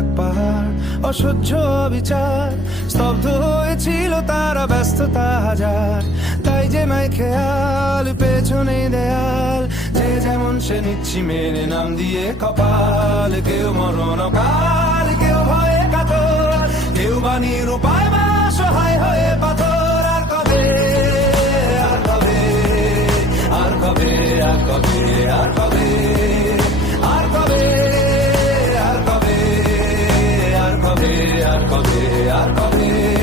এক পাহাড়, অসহ্য বিচার, স্তব্ধ হয়েছিল তারা, ব্যস্ততা হাজার। তাই যে মাই খেয়াল, পেছনে দেয়াল, যে যেমন সে নিচ্ছি মেনে নাম দিয়ে কপাল। কেউ মরণ কাল, কেউ ভয়ে কাতর, কেউ বা নিরুপায় বা সহায় হয়ে পাথর। আর কবে, আর কবে, আর কবে, আর কবে, আর কবে, আর কবে, আর কবে, আর কবে, আর কবে, আর কবে।